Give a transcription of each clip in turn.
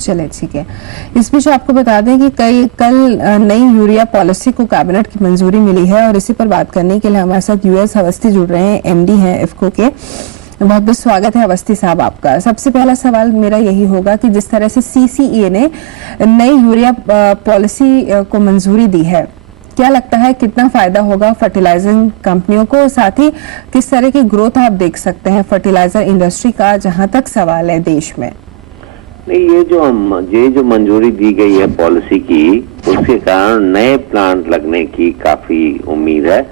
चले ठीक है। इस बीच आपको बता दें कि कल नई यूरिया पॉलिसी को कैबिनेट की मंजूरी मिली है और इसी पर बात करने के लिए हमारे साथ यूएस अवस्थी जुड़ रहे हैं, एमडी हैं इफको के। बहुत बहुत स्वागत है अवस्थी साहब आपका। सबसे पहला सवाल मेरा यही होगा कि जिस तरह से सीसीईए ने नई यूरिया पॉलिसी को मंजूरी दी है, क्या लगता है कितना फायदा होगा फर्टिलाइजिंग कंपनियों को, साथ ही किस तरह की ग्रोथ आप देख सकते हैं फर्टिलाइजर इंडस्ट्री का, जहां तक सवाल है देश में? नहीं, ये जो मंजूरी दी गई है पॉलिसी की, उसके कारण नए प्लांट लगने की काफी उम्मीद है।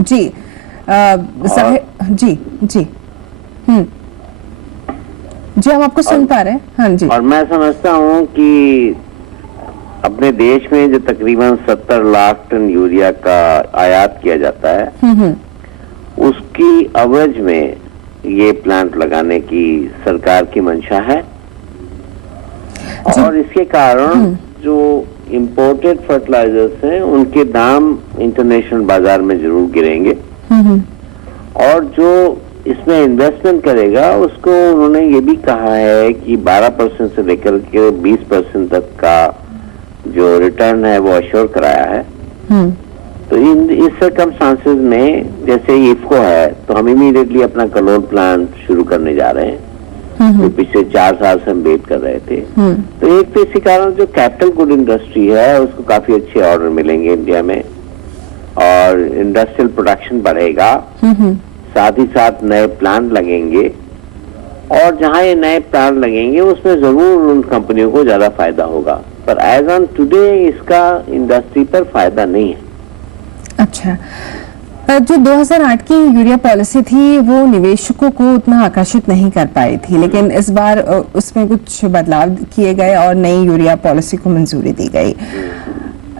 जी जी जी जी, हम आपको सुन पा रहे हैं। हाँ जी। और मैं समझता हूँ कि अपने देश में जो तकरीबन 70 लाख टन यूरिया का आयात किया जाता है, उसकी अवज में ये प्लांट लगाने की सरकार की मंशा है। और इसके कारण जो इंपोर्टेड फर्टिलाइजर्स हैं उनके दाम इंटरनेशनल बाजार में जरूर गिरेंगे। और जो इसमें इन्वेस्टमेंट करेगा उसको उन्होंने ये भी कहा है कि 12% से लेकर के 20% तक का जो रिटर्न है वो अश्योर कराया है। तो इस सर्कमस्टांसेस में जैसे इफको है तो हम इमीडिएटली अपना कलोल प्लांट शुरू करने जा रहे हैं, जो पिछले 4 साल से हम वेट कर रहे थे। तो एक तो इसी कारण जो कैपिटल गुड इंडस्ट्री है उसको काफी अच्छे ऑर्डर मिलेंगे इंडिया में और इंडस्ट्रियल प्रोडक्शन बढ़ेगा, साथ ही साथ नए प्लांट लगेंगे। और जहां ये नए प्लांट लगेंगे उसमें जरूर उन कंपनियों को ज्यादा फायदा होगा, पर एज ऑन टुडे इसका इंडस्ट्री पर फायदा नहीं है। अच्छा, जो 2008 की यूरिया पॉलिसी थी वो निवेशकों को उतना आकर्षित नहीं कर पाई थी, लेकिन इस बार उसमें कुछ बदलाव किए गए और नई यूरिया पॉलिसी को मंजूरी दी गई।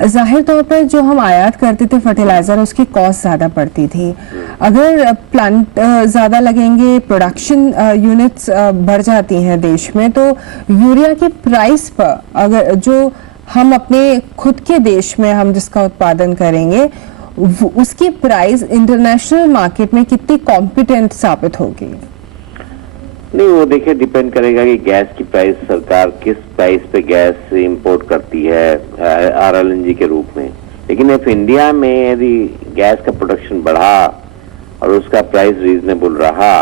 जाहिर तौर पर जो हम आयात करते थे फर्टिलाइजर, उसकी कॉस्ट ज्यादा पड़ती थी। अगर प्लांट ज्यादा लगेंगे, प्रोडक्शन यूनिट्स बढ़ जाती हैं देश में, तो यूरिया की प्राइस पर अगर जो हम अपने खुद के देश में हम जिसका उत्पादन करेंगे उसकी प्राइस इंटरनेशनल मार्केट में कितनी कॉम्पिटेंट साबित होगी? नहीं, वो देखिए डिपेंड करेगा कि गैस की प्राइस, सरकार किस प्राइस पे गैस इंपोर्ट करती है आरएलएनजी के रूप में। लेकिन इफ इंडिया में यदि गैस का प्रोडक्शन बढ़ा और उसका प्राइस रीजनेबल रहा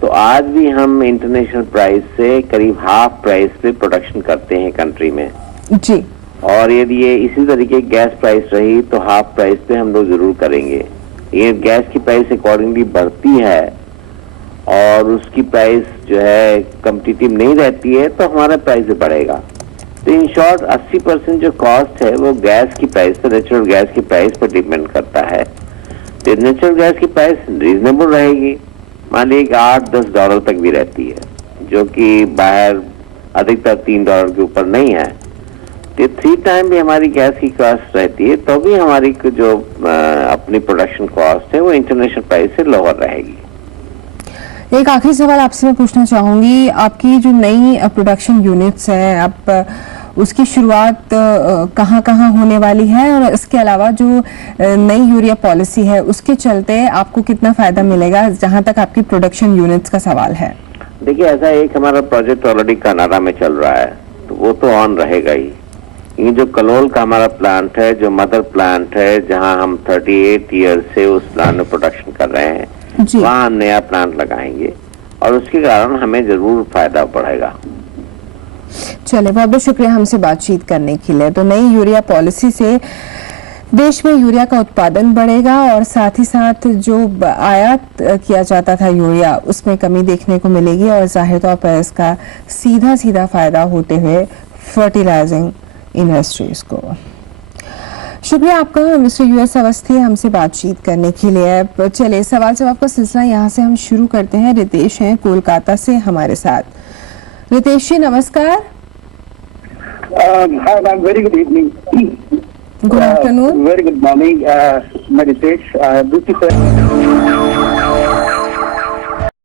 तो आज भी हम इंटरनेशनल प्राइस से करीब हाफ प्राइस पे प्रोडक्शन करते हैं कंट्री में जी। और यदि ये इसी तरीके गैस प्राइस रही तो हाफ प्राइस पे हम लोग जरूर करेंगे। ये गैस की प्राइस अकॉर्डिंगली बढ़ती है और उसकी प्राइस जो है कम्पिटिटिव नहीं रहती है तो हमारा प्राइस भी बढ़ेगा। तो इन शॉर्ट 80% जो कॉस्ट है वो गैस की प्राइस पर, नेचुरल गैस की प्राइस पर डिपेंड करता है। तो नेचुरल गैस की प्राइस रीजनेबल रहेगी, मान लीजिए कि $8-10 तक भी रहती है, जो कि बाहर अधिकतर $3 के ऊपर नहीं है। तो 3 टाइम भी हमारी गैस की कॉस्ट रहती है तो भी हमारी जो अपनी प्रोडक्शन कॉस्ट है वो इंटरनेशनल प्राइस से लोअर रहेगी। एक आखिरी सवाल आपसे मैं पूछना चाहूंगी, आपकी जो नई प्रोडक्शन यूनिट्स हैं, आप उसकी शुरुआत कहाँ होने वाली है, और इसके अलावा जो नई यूरिया पॉलिसी है उसके चलते आपको कितना फायदा मिलेगा जहां तक आपकी प्रोडक्शन यूनिट्स का सवाल है? देखिए, ऐसा एक हमारा प्रोजेक्ट ऑलरेडी कनाडा में चल रहा है तो वो तो ऑन रहेगा ही। ये जो कलोल का हमारा प्लांट है, जो मदर प्लांट है, जहां हम 38 ईयर से उस प्लांट में प्रोडक्शन कर रहे हैं, वहाँ हम नया प्लांट लगाएंगे और उसके कारण हमें जरूर फायदा बढ़ेगा। चलिए, बहुत बहुत शुक्रिया हमसे बातचीत करने के लिए। तो नई यूरिया पॉलिसी से देश में यूरिया का उत्पादन बढ़ेगा और साथ ही साथ जो आयात किया जाता था यूरिया उसमें कमी देखने को मिलेगी और जाहिर तौर पर इसका सीधा फायदा होते हुए फर्टिलाइजिंग इंडस्ट्रीज को। शुक्रिया आपका मिस्टर यूएस अवस्थी हमसे बातचीत करने के लिए। चलिए, सवाल जवाब का सिलसिला यहाँ से हम शुरू करते हैं। रितेश हैं कोलकाता से हमारे साथ। रितेश जी नमस्कार। Very good evening. Good afternoon. Very good morning. मैं रितेश, दूसरी